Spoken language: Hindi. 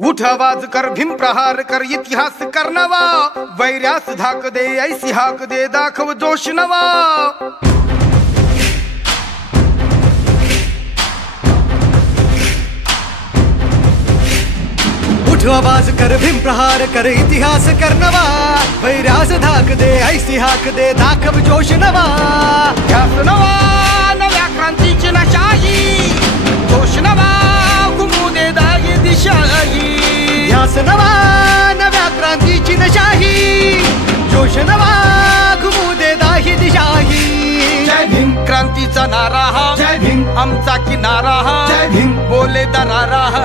उठ आवाज़ कर, भीम प्रहार कर, इतिहास कर नवा। वैर्यास धाक दे, ऐसी हाक दे, दाखव जोश नवा। आवाज़ कर, भीम प्रहार कर, इतिहास कर नवा। वैरास धाक दे, ऐसी हाक दे, दाखव जोश नवा। भीम क्रांतीचा नारा हा जय भीम. आमचा किनारा हा. जय भीम. बोले दरारा हा.